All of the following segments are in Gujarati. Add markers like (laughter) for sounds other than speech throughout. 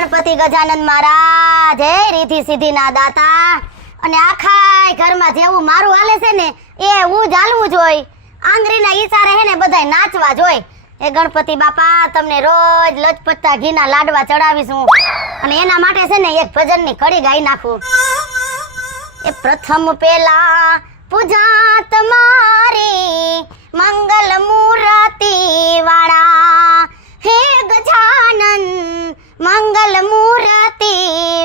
ગણપતિ ગજાનંદ મહારાજ રીધી સીધી ના દાતા. અને આખા ઘરમાં જેવું મારું હાલે છે ને, એ હું જ જોઈ. આંગળીના ઈશારે હે ને બધા નાચવા જોઈ. એ ગણપતિ બાપા, તમને રોજ લચપચતા ઘીના લાડવા ચડાવીશું. અને એના માટે છે ને એક ભજનની કડી ગાઈ નાખું. એ પ્રથમ પેલા પૂજા તમારી મંગલ મૂર્તિ વાળા હે ગજાનન મંગલ મૂર્તિ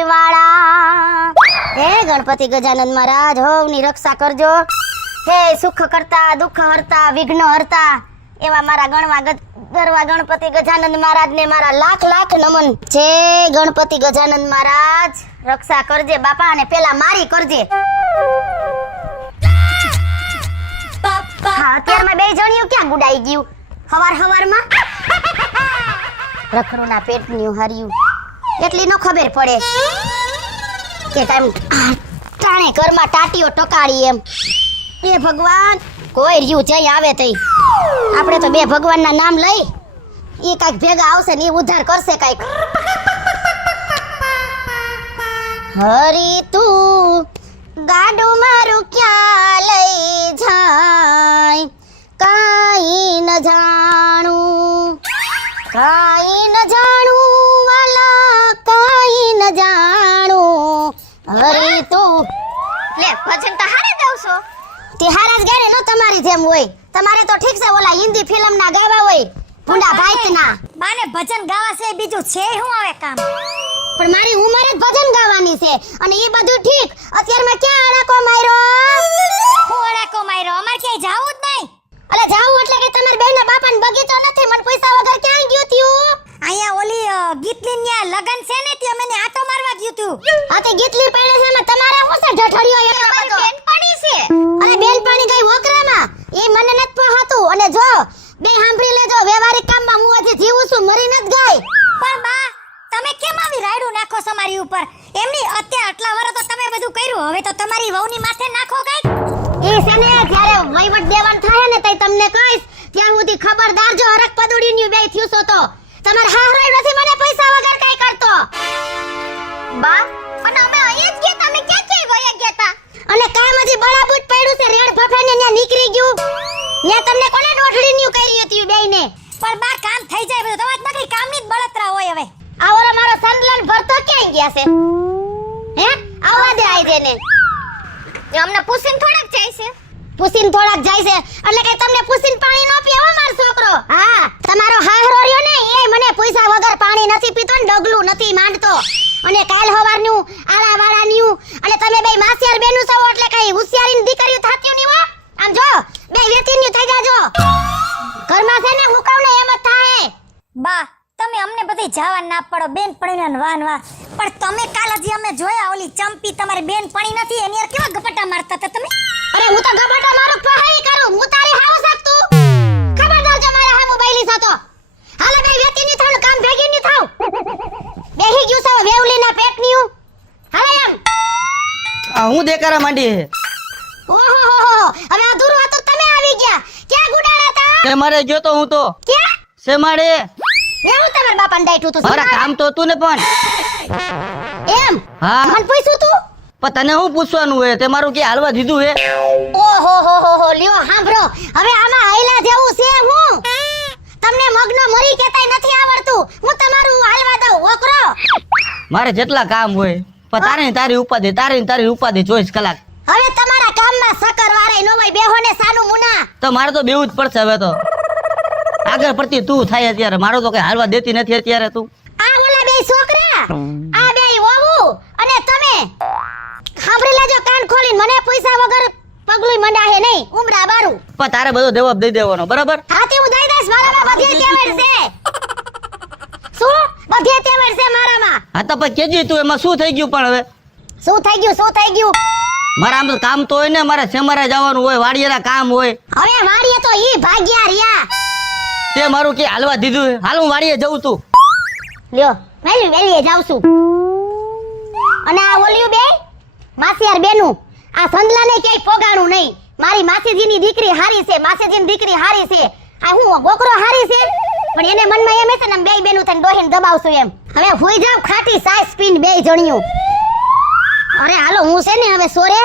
વાળા. હે ગણપતિ ગજાનંદ મહારાજ, હોવની રક્ષા કરજો. હે સુખ કરતા, દુઃખ હરતા, વિઘ્ન હરતા, એવા મારા ગણવા ગરવા ગણપતિ ગજાનંદ મહારાજને મારા લાખ લાખ નમન. જય ગણપતિ ગજાનંદ મહારાજ, રક્ષા કરજે બાપા અને પેલા મારી કરજે. અત્યારમાં બે જણિયું ક્યાં ગુડાઈ ગયું? હવાર હવારમાં? રખડુના પેટનું હર્યું. એટલી ન ખબર પડે કે કાંઈ ટાણે ઘરમાં ટાટીઓ ટકાળી એમ. એ ભગવાન, કોઈ રહ્યું જઈ આવે તઈ. આપણે તો બે ભગવાનના નામ લઈ, એ કાંઈક ભેગા આવશે ને એ ઉદ્ધાર કરશે કાંઈક. હરી તું, ગાડું મારું ક્યાં લઈ જાય? કાઈ ન જાણું. કાઈ ભજન તો હારે દઉં છો. તે હારા જ ગાડે નો તમારી જેમ હોય. તમારે તો ઠીક છે ઓલા હિન્દી ફિલ્મ ના ગાવા હોય. ભૂંડા ભાઈતના. માને ભજન ગાવા છે બીજું છે હું આવે કામ? પણ મારી ઉંમર જ ભજન ગાવાની છે. અને એ બધું ઠીક સુધી જો હરક પદુડીની બે થયું છો તો. તમારે હાહરાય નથી મને પૈસા વગર કઈ કરતો. બા અને અમે અહીં જ ગયા તમે કે કે વયા ગયા તા? અને કામ હજી બળાબૂટ પડ્યું છે રેડ ફફેને ન્યા નીકળી ગયું. ન્યા તમને કોને દોઢડીની કરી હતી બેયને? પણ બા કામ થઈ જાય બધું. તમારે નકરી કામની જ બળતરા હોય હવે. આ ઓરો મારો સંદલન ભરતો ક્યાં ગયા છે? હે? આવવા દે આઈ જેને અમને પૂછીને થોડાક જાય છે. પૂછીને થોડાક જાય છે. એટલે કે તમને પૂછીને પાણી ન પીવો માર છોકરો. હા, તમારો હાહરો રહ્યો ને એ મને પૈસા વગર પાણી નથી પીતો ને ડગલું નથી માંડતો. અને કાલ હવારનું આળા વાળાનું અને તમે બે માસિયાર બેનું છો, એટલે કઈ હોશિયારીની દીકરીઓ થાત્યું ની હો. આમ જો, બે વેતીન્યુ થઈ જાજો ઘરમાં છે ને, હું ને, એમ જ થાય બા, તમે અમને બધી જવા ના પડો બેન પડીને વાન વા પણ તમે કાલ હજી અમે જોયા, ઓલી ચંપી તમારી બેન પડી નથી, એની કેવા ગપટા મારતા હતા તમે? અરે હું તો ગબડો મારો પહાઈ કરું. હું તારી હાવ શકતું ખબરદાર જો મારા હામો બૈલી સાતો હાલે બે વેતી ની થાવ કામ ભેગી ની થાવ બેહી ગયું સાવ વેવલી ના પેટ નીયું હાલે એમ. આ હું દેકારા માંડી હે? ઓહો હો હો હવે અધૂરું હતું તમે આવી ગયા. ક્યાં ગુડાડા હતા? કે મારે ગયો તો હું તો. ક્યાં? સે મારે. એવું તમારા બાપાને ડાઈટું તો મારા કામ તો હતું ને પણ. એમ? હા. મન પૂછ્યું તું? પણ તને શું પૂછવાનું હે? તે મારું કે હાલવા દીધું હે? ઓહો હો હો હો લ્યો સાંભળો. હવે આમાં હાઈલા જેવું છે હું. તમને મગનો મરી કેતાય નથી આવડતું. હું તમારું હાલવા દઉં ઓકરો મારે જેટલા કામ હોય પણ તારે તારી ઉપાધિ તારી ને તારી ઉપાધિ ચોવીસ કલાક. હવે તમારા કામમાં સકર વારાય નો હોય બેહો ને સાનું મુના. તો મારે તો બેવું જ પડશે હવે તો. આગળ પડતી તું થાય અત્યારે. મારો તો કઈ હાલવા દેતી નથી અત્યારે તું. આ ઓલા બે છોકરા. પૈસા વગર પગલું મંડાહે નહીં. ઉમરા બારું. પણ તારે બધો જવાબ દઈ દેવાનો બરાબર? હાથી હું દઈ દઈશ મારામાં બધી તેવડ છે. શું? બધી તેવડ છે મારામાં. હા તો પછી કેજી તું એમાં શું થઈ ગયું પણ હવે? શું થઈ ગયું શું થઈ ગયું? મારા આમ કામ તો હોય ને મારે સેમારે જવાનું હોય વાડિયાના કામ હોય. હવે વાડીએ તો ઈ ભાગ્યા રહ્યા. તે મારું કે હાલવા દીધું હાલ હું વાડીએ જઉં તું લ્યો વેલી વેલીએ જાઉં છું. અને આ ઓલિયું બે માસીયાર બેનું. આ સંદલાને ક્યાંય પોગાણું નહીં. મારી માસીજીની દીકરી હારી છે, માસીજીની દીકરી હારી છે. આ હું ગોકરો હારી છે? પણ એને મનમાં એમ હશે ને બે બેનું થઈને ડોહીને દબાવશું એમ. હવે હુઈ જાવ ખાટી સાઈઝ સ્પીન બે જણિયું અરે હાલો, હું છે ને હવે સોરે?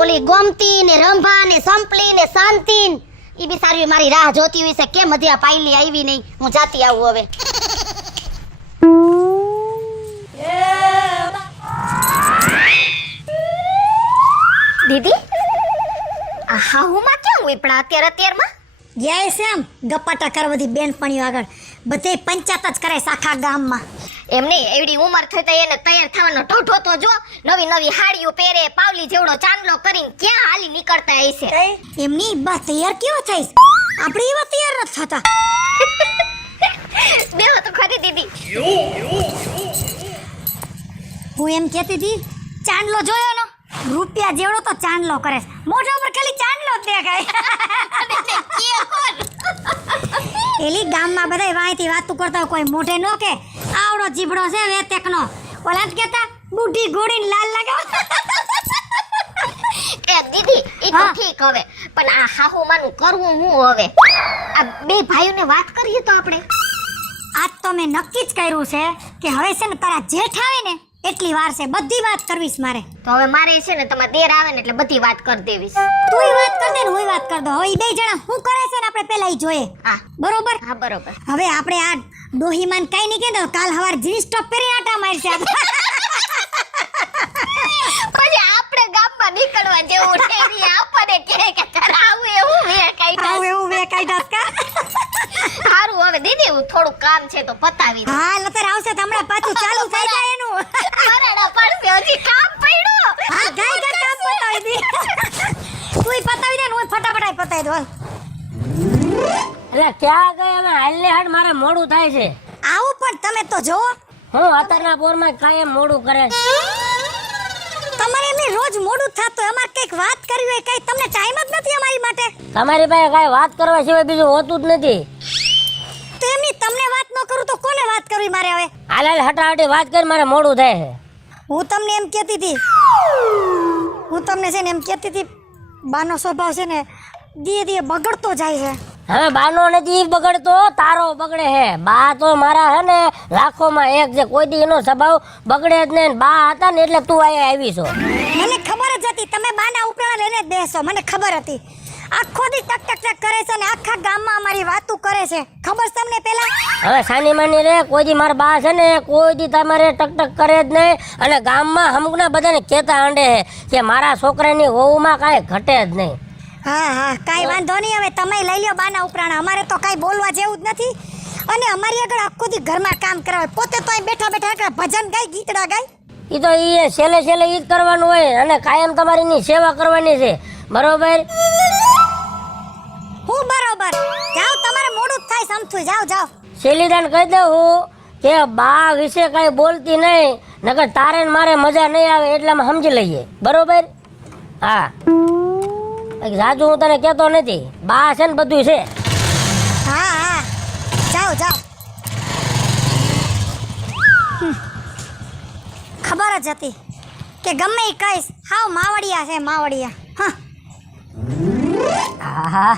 ઓલી ગોમતી ને રંભા ને સંપલી ને શાંતિ ઈ બિચારી મારી રાહ જોતી હોય છે, કેમ આ પાયલી આવી નહીં? હું જાતી આવું હવે. હાહુમાં પણ અત્યારે અત્યારમાં? જાય છે એમ. ગપાટા કરવા બધી બેનપણીઓ આગળ. બધે પંચાયત જ કરે આખા ગામમાં. એમને એવડી ઉંમર થઈ તો એને તૈયાર થવાનો ઢોઢો તો જો નવી નવી હાડીઓ પહેરે પાવલી જેવડો ચાંદલો કરીને ક્યાં હાલી નીકળતા હશે એમની બા તૈયાર કેવો થઈશ? આપણે એવા તૈયાર નથી થતા. (laughs) બેહો તો ખરી દીદી. હું એમ કહેતી હતી ચાંદલો જોયો નો? રૂપિયા જેવડો તો ચાંદલો કરે. મોઢા ઉપર ખાલી ચાંદલો દેખાય. એલી ગામમાં બધાય વાંયથી વાતું કરતા કોઈ મોઢે નો કે. આવડો જીબડો છે વેતેકનો. ઓલા જ કહેતા બુઢી ઘોડીને લાલ લાગે. એ દીદી એ તો ઠીક હવે પણ આ હાહુ માનું કરવું હું હવે? આ બે ભાઈઓને વાત કરીએ તો આપણે? આજ તો મેં નક્કી જ કર્યું છે કે હવે છે ને તારા જેઠ આવે ને એટલી વાર છે બધી વાત કરવીશ મારે. તો હવે મારે છે ને તમારે દેર આવે ને એટલે બધી વાત કરી દેવીશ. તુંય વાત કર દે ને હું વાત કર દો. હવે બે જણા શું કરે છે ને આપણે પેલા ઈ જોઈએ. હા. બરોબર? હા બરોબર. હવે આપણે આ ડોહીમાન કઈ નહીં કહેતો કાલ હવાર જીન્સ ટોપ પહેરી આટા મારશે (laughs) આ. આપણે ગામમાં નીકળવા જેવું ઠેરી આપણને કે તારે આવું એવું મેં કઈ આવું એવું બે કાઢ્યા કા? સારું હવે દીદી હું થોડું કામ છે તો પતાવી હા લતર આવશે તો હમણાં પાછું ચાલુ (laughs) થઈ જાય એનું. મરાડા પડશે હજી કામ પડ્યું. હા ગાય ગાય કામ પતાવી દે. તું પતાવી દે ને હું ફટાફટ આય પતાવી દઉં એટલે ક્યાં ગઈ અમે હાલે હાડ મારે મોડું થાય છે. આવું પણ તમે તો જોવો હું અત્યારના પોરમાં કાયમ મોડું કરે છે. તમારે એમની રોજ મોડું જ અમાર કંઈક કંઈક વાત કરવી હોય કઈ તમને ટાઈમ જ નથી અમારી માટે. તમારી પાસે કાંઈ વાત કરવા સિવાય બીજું હોતું જ નથી. તો એમની તમને વાત ન કરું તો કોને વાત કરવી મારે હવે? હાલ હાલ હટાહટી વાત કરી મારે મોડું થાય છે. હું તમને એમ કહેતી હતી હું તમને છે ને એમ કહેતી હતી બાનો સ્વભાવ છે ને ધીરે ધીરે બગડતો જાય છે. હવે બાનો નથી બગડતો તારો બગડે હે. બા તો મારા હે ને લાખોમાં એક છે. કોઈ દી એનો સ્વભાવ બગડે જ નહીં. બા હતા ને એટલે તું અહીંયા આવી છો. મને ખબર જ હતી. તમે બાના ઉપરાણા લઈને જ બેસો. મને ખબર હતી. આખો દી ટક ટક ટક કરે છે ને આખા ગામમાં અમારી વાતું કરે છે. ખબર છે તમને પેલા? હવે સાની માની રે કોઈ દી મારા બા છે ને કોઈ દી તમારે ટક ટક કરે જ નહીં. અને ગામમાં અમુકના બધાને કહેતા આંડે છે કે મારા છોકરાની વહુમાં કાંઈ ઘટે જ નહીં. હા હા. કાંઈ વાંધો નહીં હવે તમે લઈ લ્યો બાના ઉપરાણા. અમારે તો કાંઈ બોલવા જેવું જ નથી. અને અમારી આગળ આખું દી ઘરમાં કામ કરાવે. પોતે તો અહીં બેઠા બેઠા આગળ ભજન ગાય ગીતડા ગાય. એ તો એ છેલ્લે છેલ્લે ઈદ જ કરવાનું હોય. અને કાયમ તમારી એની સેવા કરવાની છે. બરોબર? હું બરોબર. જાઓ તમારે મોડું જ થાય સમથું. જાઓ જાઓ. શૈલીદાન કહી દઉં હું કે બા વિશે કઈ બોલતી નહીં. નકર તારે ને મારે મજા નહીં આવે એટલામાં સમજી લઈએ. બરોબર? હા. જાજુ હું તને કહેતો નથી. બા છે ને બધું છે. હા હા. જાઓ જાઓ. ખબર જ હતી કે ગમે એ કહીશ હાવ માવડિયા છે માવડિયા. હા.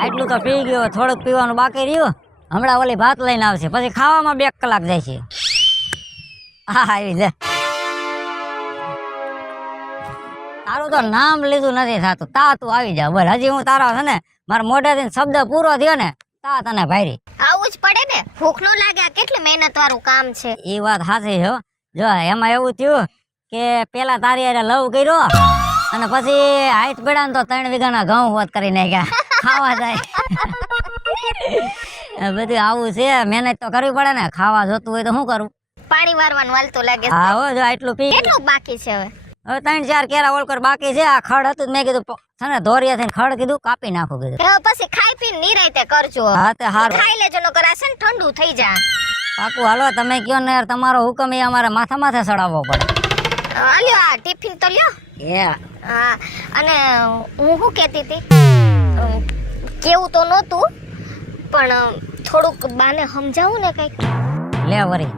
આટલું તો પી ગયો થોડુંક પીવાનું બાકી રહ્યું. હમણાં ઓલી ભાત લઈને આવશે પછી ખાવામાં બે કલાક જાય છે. હા આવી લે. તારું તો નામ લીધું નથી થતું. તા તું આવી જા બોલ. હજી હું તારો છે ને મારા મોઢેથી શબ્દ પૂરો થયો ને તા તને ભાઈરી. આવું જ પડે ને? ભૂખ નો લાગે આ કેટલી મહેનત વાળું કામ છે. એ વાત સાચી હો. જો એમાં એવું થયું કે પેલા તારી હારે લવ કર્યો અને પછી હાઈટ પડ્યા ને તો ત્રણ વીઘાના ઘઉં હોત કરી નાખ્યા. ખાવા જાય. (laughs) બધું આવું છે. મહેનત તો કરવી પડે ને. ખાવા જોતું હોય તો શું કરું? પાણી વારવાનું વાલતું લાગે હા હો જો આટલું પી. કેટલું બાકી છે હવે? હવે ત્રણ ચાર કેરા ઓલકર બાકી છે આ ખડ હતું મેં કીધું તને ધોરિયા થઈને ખડ કીધું કાપી નાખું કીધું. પછી ખાઈ પીને નિરાયતે કરજો. હા તે હારું. ખાઈ લેજો નો કરાશે છે ને ઠંડુ થઈ જા પાકું હાલો તમે કયો ને યાર તમારો હુકમ એ અમારે માથા માથે સડાવવો પડે. આ લ્યો આ ટિફિન તો લ્યો. હે હા અને હું શું કહેતી હતી? કેવું તો નહોતું પણ થોડુંક બાને સમજાવું ને કંઈક. લે વરી.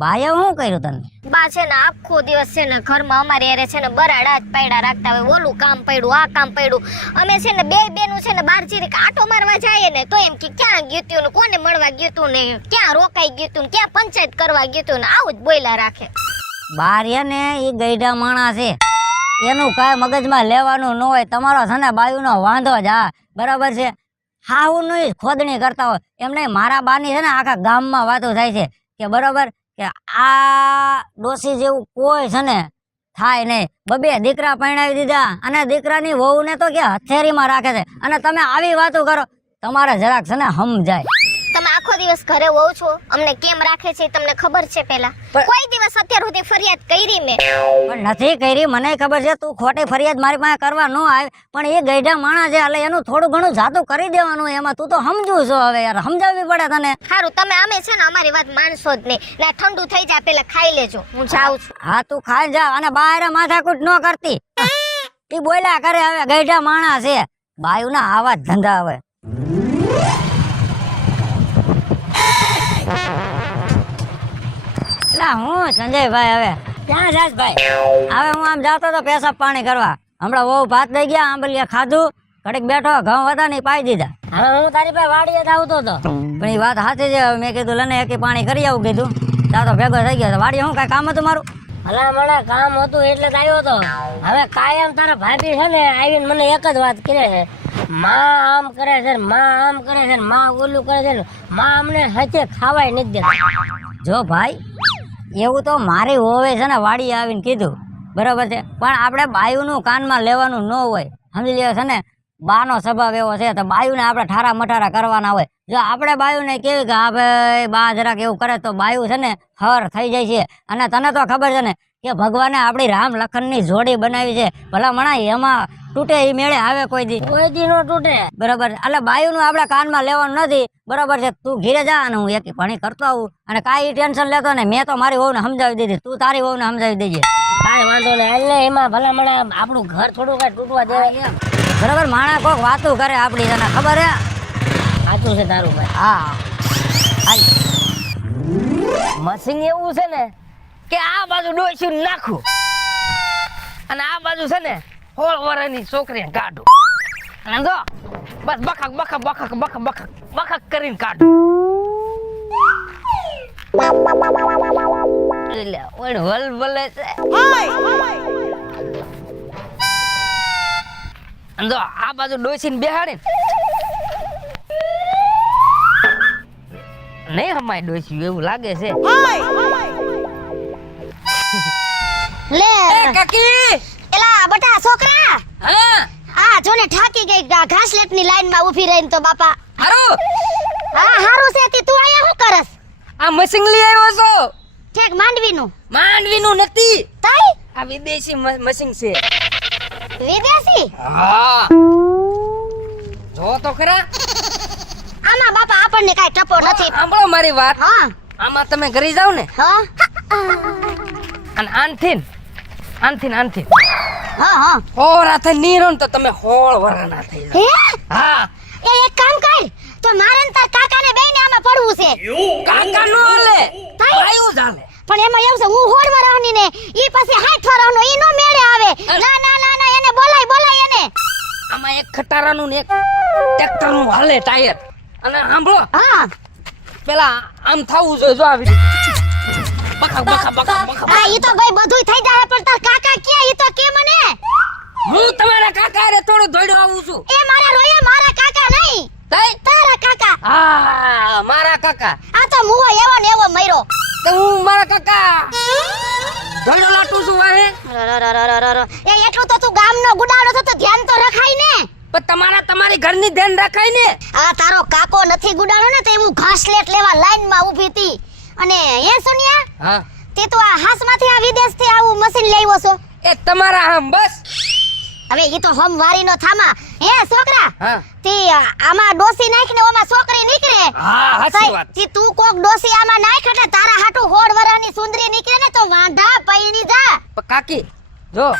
ભાઈએ શું કર્યું તને? બા છે ને આખો દિવસ છે ને ઘરમાં અમારે યારે છે ને બરાડા જ પાડ્યા રાખતા હોય. ઓલું કામ પડ્યું આ કામ પડ્યું. અમે છે ને બે બેનું છે ને બાર જીરીક આટો મારવા જઈએ ને તો એમ કે ક્યાં ગયું તું ને કોને મળવા ગયું તું ને? ક્યાં રોકાઈ ગયું તું ક્યાં પંચાયત કરવા ગયું તું ને? આવું જ બોયલા રાખે. બાર ને એ ગઈડા માણા છે. એનું કાંઈ મગજમાં લેવાનું ન હોય. તમારો છે ને બાયુનો વાંધો જ હા. બરાબર છે? હાહુ નહીં ખોદણી કરતા હોય. એમ નહીં મારા બાની છે ને આખા ગામમાં વાતો થાય છે. કે બરાબર કે આ ડોસી જેવું કોઈ છે ને થાય નહીં. બબે દીકરા પરણાવી દીધા અને દીકરાની વહુને તો કે હથેરીમાં રાખે છે. અને તમે આવી વાતો કરો, તમારે જરાક છે ને સમજાય તમે આખો દિવસ ઘરે હોવ છો? અમને કેમ રાખે છે તમને ખબર છે પેલા કોઈ દિવસ અત્યાર સુધી ફરિયાદ કરી મેં. પણ નથી કરી મને ખબર છે તું ખોટી ફરિયાદ મારી પાસે કરવા ન આવે પણ એ ગઈઢા માણસ છે એટલે એનું થોડું ઘણું જાતું કરી દેવાનું એમાં. તું તો સમજુ છો હવે યાર સમજાવવી પડે તને. સારું તમે અમે છે ને અમારી વાત માનશો જ નહીં. ના ઠંડુ થઈ જાય પેલા ખાઈ લેજો. હું જાઉં છું. હા તું ખાઈ જા અને બહાર માથાકૂટ ન કરતી. એ બોલ્યા કરે હવે ગઈઢા માણસ છે. બાયુના આવા જ ધંધા હવે. હું સંજયભાઈ હવે? ક્યાં જાસ ભાઈ હવે હું આમ જાતો તો પેશાબ પાણી કરવા. હમણાં બહુ ભાત દઈ ગયા આંબલિયા ખાધું. ઘડીક બેઠો ઘઉં હતા ને પાઈ દીધા. હવે હું તારી પાસે વાડીએ આવતો હતો પણ એ વાત સાચી છે મેં કીધું લને એકી પાણી કરી આવું કીધું. ત્યાં તો ભેગો થઈ ગયો વાડી હું કાંઈ કામ હતું મારું? ભલા મને કામ હતું એટલે જ આવ્યો હતો હવે કાયમ તારા ભાભી છે ને આવીને મને એક જ વાત કરે છે. માં આમ કરે છે માં આમ કરે છે માં ઓલું કરે છે માં અમને હચે ખાવાય નથી દેતા. જો ભાઈ એવું તો મારી હોવે છે ને વાડી આવીને કીધું. બરાબર છે. પણ આપણે બાયુનું કાનમાં લેવાનું ન હોય. સમજી લ્યો છે ને? બાનો સ્વભાવ એવો છે તો બાયુને આપણે ઠારા મઠારા કરવાના હોય. જો આપણે બાયુને કેવી કે, હા ભાઈ, બા જરાક એવું કરે તો બાયુ છે ને હર થઈ જાય છે. અને તને તો ખબર છે ને કે ભગવાને આપણી રામ લખનની જોડી બનાવી છે. ભલા મણા એમાં તૂટે એ મેળે આવે કોઈ દી. કોઈ દી નો તૂટે. બરાબર. એટલે બાયુનું આપણે કાનમાં લેવાનું નથી. બરાબર છે. તું ઘીરે જા અને હું એક ભણી કરતો આવું. અને કાંઈ ટેન્શન લેતો ને મેં તો મારી વહુને સમજાવી દીધી. તું તારી વહુને સમજાવી દેજે. કાંઈ વાંધો નહીં. એટલે એમાં ભલા મને આપણું ઘર થોડું કાંઈ તૂટવા દેવાય એમ. બરાબર. માણસ કોક વાતું કરે આપણી તને ખબર હે? સાચું છે તારું ભાઈ. હા. મશીન એવું છે ને કે આ બાજુ ડોસ્યું નાખું. અને આ બાજુ છે ને હોળ વરની છોકરીને કાઢું. અને જો, બસ બખક બખક બખક બખક બખક બખક કરીને કાઢું. એટલે અને જો, આ બાજુ ડોસીને બેહાડીને. નહીં હમાય ડોસ્યું એવું લાગે છે. લે. કાકી! એલા બટા છોકરા! હા? આ જોને ઠાકી ગઈ. ઘા- ઘાસલેટની લાઈનમાં ઊભી રહીને તો બાપા. હારું? હા હારું છે તી તું આયા શું કરસ? આ લઈ આવ્યો છો? ઠેક માંડવીનું. માંડવીનું નથી. તઈ? આ વિદેશી મ- છે. વિદેશી? હા. જો તો ખરા. આમાં બાપા આપણને કાઈ ટપો નથી. સાંભળો મારી વાત. હા. આમાં તમે ઘરે જાવ ને. હા. અને આનથીન આનથીન આનથી. હા હા. હોરા હાથે નીરો તો તમે હોળ વરાના થઈ જાય હા? એ એક કામ કર. તો મારે ને તાર કાકાને બેયને આમાં પડવું છે. કાકા નો હાલે. ભાઈઓ જાલે પણ એમાં એવું છે હું હોળ વરાવની ને ઈ પછી હાથ વરાવનો ઈ નો મેળે આવે. ના ના ના ના એને બોલાય બોલાય એને. આમાં એક ખટારાનું ને એક ટ્રેક્ટરનું હાલે ટાયર. અને સાંભળો. હા. પેલા આમ થવું જોઈએ જો આવી રીતે. હા ઈ તો ભાઈ બધુંય થઈ જાય પણ તાર કાકા ક્યાં? ઈ તો કે મને? હું તમારા કાકા રે થોડો દોડ્યો આવું છું. એ મારા રોયા મારા કાકા નહીં. તઈ? તારા કાકા. હા મારા કાકા. આ તો મુવો એવો ને એવો મયરો તો હું મારા કાકા દોડ્યો લાટું છું વાહે. એ એટલું તો તું ગામનો ગુડાડો તો ધ્યાન તો રખાય ને. પણ તમારા તમારી ઘરની ધ્યાન રખાય ને. આ તારો કાકો નથી ગુડાડો ને તો એવું ઘાસલેટ લેવા લાઈનમાં ઊભી હતી. અને એ સોનિયા? હા? તે તો આ હાસમાંથી આ વિદેશથી આવું મશીન લઈ છો. એ તમારા આમ બસ! હવે એ તો હમ વારીનો થામા. હે છોકરા હા? તે આમાં ડોસી નાખ ને ઓમાં છોકરી નીકળે. હા હાચી વાત. તે તું કોક ડોસી આમાં નાખ એટલે તારા હાટુ હોડ વરાની સુંદરી નીકળે ને તો વાંધા પૈણી જા. કાકી જો.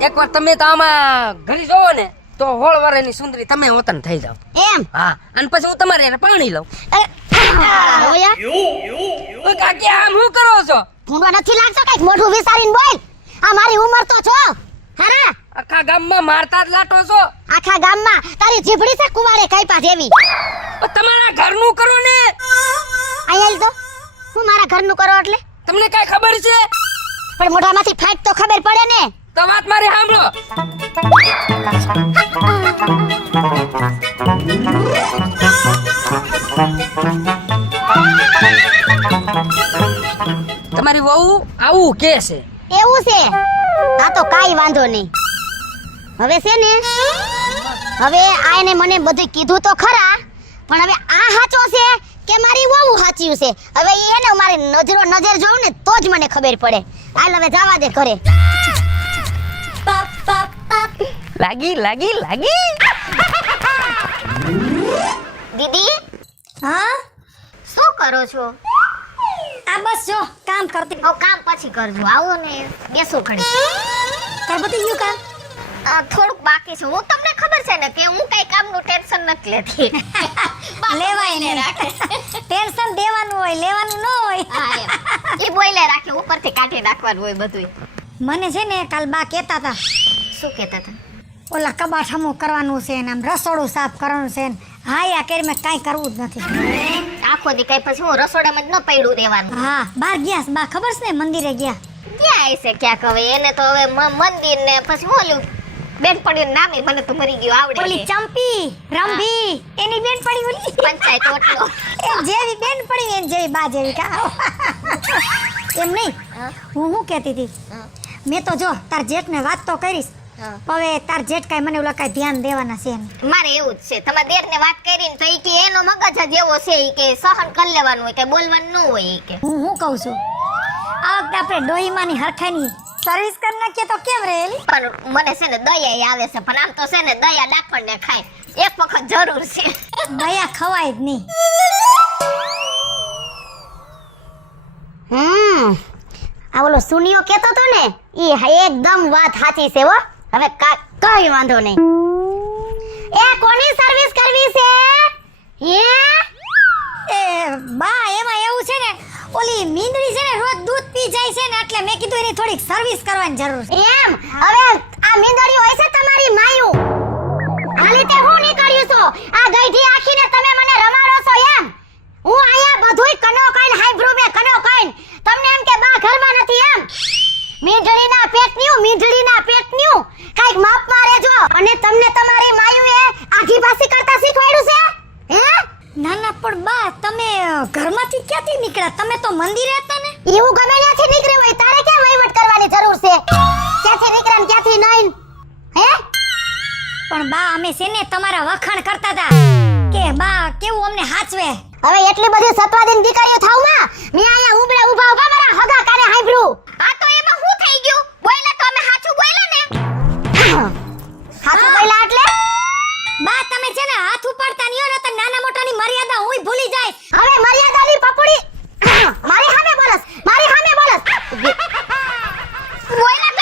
એકવાર તમે તો આમાં ઘરી જોવો ને તો હોળની સુંદરી તમે વતન થઈ જાવ એમ? હા અને પછી હું તમારે પાણી લઉં. ઓયા? કાકી આમ શું કરો છો? ભૂંડો નથી લાગતો કંઈક? મોઢું વિચારીને બોલ. આ મારી ઉંમર તો છો. હારા? આખા ગામમાં મારતા જ લાટો છો? આખા ગામમાં તારી જીભડી છે કુવારે કાપ્યા જેવી. તમારા ઘરનું કરો ને. અહીંયા તો. હું મારા ઘરનું કરો એટલે? તમને કઈ ખબર છે? પણ મોઢામાંથી ફાટ તો ખબર પડે ને. તો વાત મારી સાંભળો. તમારી વહુ આવું કે છે? એવું છે? આ તો કાઈ વાંધો નહીં. હવે છે ને હવે આ એને મને બધું કીધું તો ખરા પણ હવે આ સાચો છે કે મારી વહુ સાચી છે? હવે ઈ એને મારી નજરો નજર જોઉં ને તો જ મને ખબર પડે. હાલ હવે જવા દે ઘરે. લાગી લાગી લાગી. દીદી? હા? શું કરો છો? આ બસ જો કામ કરતી હવે કામ પછી કરજો. આવો ને બેસો ખડી તાર ગયું કામ? આ થોડુંક બાકી છે. હું તમને ખબર છે ને કે હું કઈ કામનું ટેન્શન નથી લેતી. (laughs) લેવાય ને (laughs) ટેન્શન દેવાનું હોય લેવાનું ન હોય. એ. (laughs) બોઈલે રાખે ઉપરથી કાઢી નાખવાનું હોય બધું મને છે ને કાલ બા કહેતા હતા. શું કહેતા હતા? ઓલા કબાટ હમું કરવાનું છે ને આમ રસોડું સાફ કરવાનું છે ને. હા યા કેર મેં કાંઈ કરવું જ નથી. આખો દી કઈ પછી હું રસોડામાં જ ન પડ્યું રહેવાનું. હા બહાર ગયા બા ખબર છે ને મંદિરે ગયા. ક્યાં આવશે ક્યાંક હવે? એને તો હવે મંદિર ને પછી બોલ્યું ઓલું બેન પડ્યું નામે મને તો મરી ગયું આવડે ઓલી ચંપી રંભી એની બેન પડી ઓલી પંચાયત ઓટલો. એ જેવી બેન પડી એમ જેવી બા જેવી કા. એમ નહીં? હું. હું શું કહેતી હતી? મેં તો જો તાર જેઠને વાત તો કરીશ. હવે તાર કાંઈ મને ઓલા કાંઈ ધ્યાન દેવાના છે મારે એવું જ છે. તમારા દેર ને વાત કરીને તો ઈ કે એનો મગજ જ એવો છે ઈ કે સહન કરી લેવાનું હોય કે બોલવાનું ન હોય ઈ કે. હું હું કહું છું? આ વખતે આપણે ડોહીમાની હરખાની સર્વિસ કરી નાખીએ તો કેમ રહે પણ મને છે ને દયા આવે છે. પણ આમ તો છે ને દયા ડાકણને ખાય. એક વખત જરૂર છે. દયા ખવાય જ નહીં. હમ. આ ઓલો સુનિયો કેતો તો ને ઈ એકદમ વાત સાચી છે હો. હવે કઈ વાંધો નહીં. એ કોની સર્વિસ કરવી છે? હે? એ બા એમાં એવું છે ને ઓલી મીંદડી છે ને રોજ દૂધ પી જાય છે ને એટલે મેં કીધું એની થોડીક સર્વિસ કરવાની જરૂર છે. એમ? હવે આ મીંદડી હોય છે તમારી માયુ. હાલી તે હું નીકળ્યું છો. આ ગઈઢી આખીને તમે મને રમાડો છો એમ. હું અહીંયા બધુંય કનો કઈન હાઈબ્રુ મે કનો કઈન તમને એમ કે બા ઘરમાં નથી એમ? મીંઢળીના પેટન્યું મીંઢળીના પેટન્યું કાઈક માપ મારે જો. અને તમને તમારી માયુએ આઘી પાસી કરતા શીખવાડ્યું છે? હે? ના ના પણ બા તમે ઘરમાંથી ક્યાંથી નીકળ્યા? તમે તો મંદિરે હતા ને? એવું ગમે ત્યાંથી નીકળ્યું હોય તારે કેમ વહીવટ કરવાની જરૂર છે? ક્યાંથી નીકળ્યા ને ક્યાંથી નહીં? હે? પણ બા અમે સેને તમારા વખાણ કરતા હતા. કે બા કેવું અમને હાચવે? હવે એટલી બધી સત્વાદીન દીકરીઓ થાવમાં મેં અહીંયા ઉભરા ઊભા ઊભા મારા હગા કાને હાંભળ્યું. હાથું ઉપાડલા એટલે? બા, તમે છે ને હાથ ઉપાડતા નહીં હો ને તો નાના મોટાની મર્યાદા હુંય ભૂલી જાય. હવે મર્યાદાની પપડી. મારી સામે બોલસ, મારી સામે બોલસ. બોયલા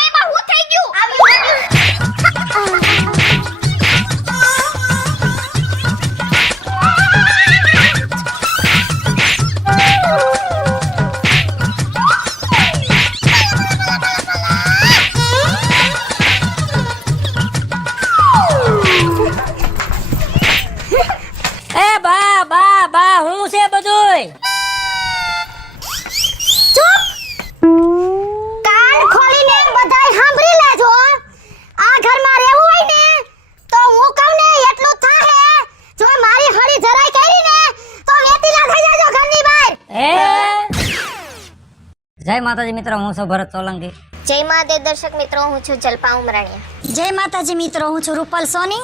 જય માતાજી મિત્રો હું છું ભરત સોલંકી. જય મહાદેવ દર્શક મિત્રો હું છું જલપા ઉમરાણીયા. જય માતાજી મિત્રો હું છું રૂપલ સોની.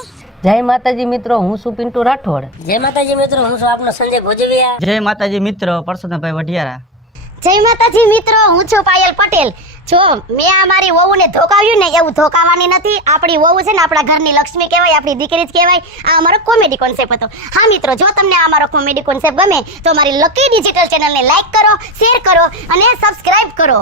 જય માતાજી મિત્રો હું છું પિન્ટુ રાઠોડ. જય માતાજી મિત્રો હું છું આપનો સંજય ભોજવિયા. જય માતાજી મિત્રો પરસોત્તમભાઈ વઢિયારા. જય માતાજી મિત્રો હું છું પાયલ પટેલ. જો, મેં આ મારી વહુને ધોકાવ્યું ને એવું ધોકાવાની નથી. આપણી વહુ છે ને આપણા ઘરની લક્ષ્મી કહેવાય, આપણી દીકરી જ કહેવાય. આ અમારો કોમેડી કોન્સેપ્ટ હતો. હા મિત્રો, જો તમને આ અમારો કોમેડી કોન્સેપ્ટ ગમે, તો મારી લકી ડિજિટલ ચેનલને લાઈક કરો શેર કરો અને સબસ્ક્રાઇબ કરો.